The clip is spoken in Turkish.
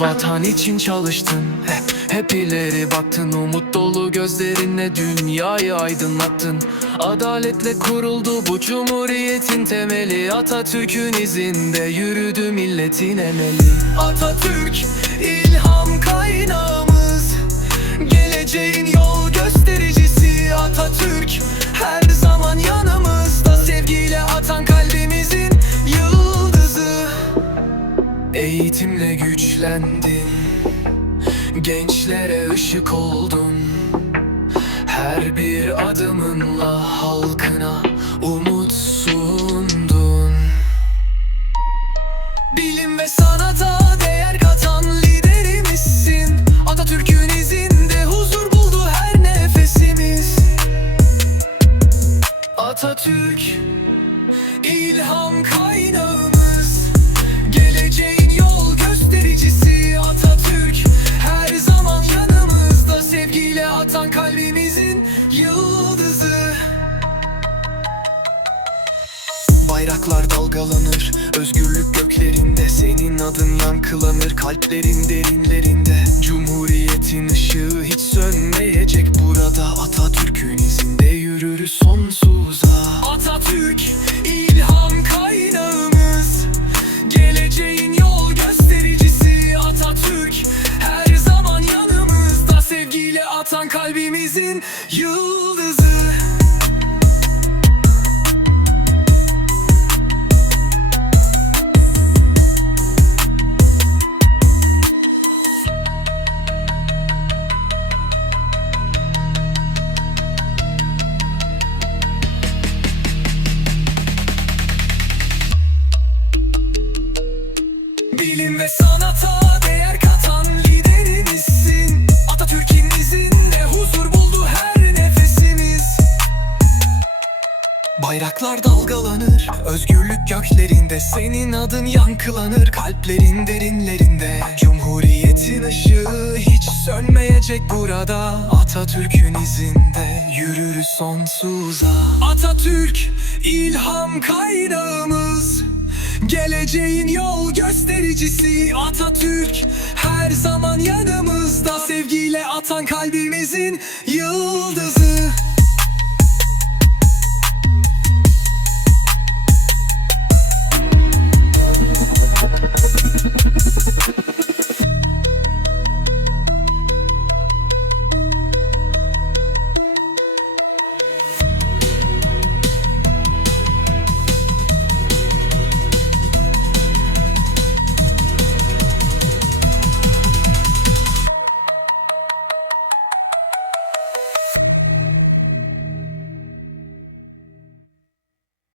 Vatan için çalıştın. Hep Hep ileri baktın. Umut dolu gözlerinle dünyayı aydınlattın. Adaletle kuruldu bu cumhuriyetin temeli. Atatürk'ün izinde yürüdü milletin emeli. Atatürk ilham kaynağımız. Geleceğin Eğitimle güçlendin. Gençlere ışık oldun. Her bir adımınla halkına umut sundun. Bilim ve sanata değer katan liderimizsin. Atatürk'ün izinde huzur buldu her nefesimiz. Atatürk ilham kaynağımız Bayraklar dalgalanır Özgürlük göklerinde Senin adın yankılanır Kalplerin derinlerinde. Cumhuriyetin ışığı hiç sönmeyecek burada Atatürk'ün izinde yürürüz sonsuza. Atatürk ilham kaynağımız Geleceğin yol göstericisi. Atatürk Her zaman yanımızda. Sevgiyle atan kalbimizin yıldızı Bayraklar dalgalanır Özgürlük göklerinde Senin adın yankılanır Kalplerin derinlerinde. Cumhuriyetin ışığı hiç sönmeyecek burada Atatürk'ün izinde Yürürüz sonsuza. Atatürk ilham kaynağımız Geleceğin yol göstericisi. Atatürk Her zaman yanımızda Sevgiyle atan kalbimizin yıldızı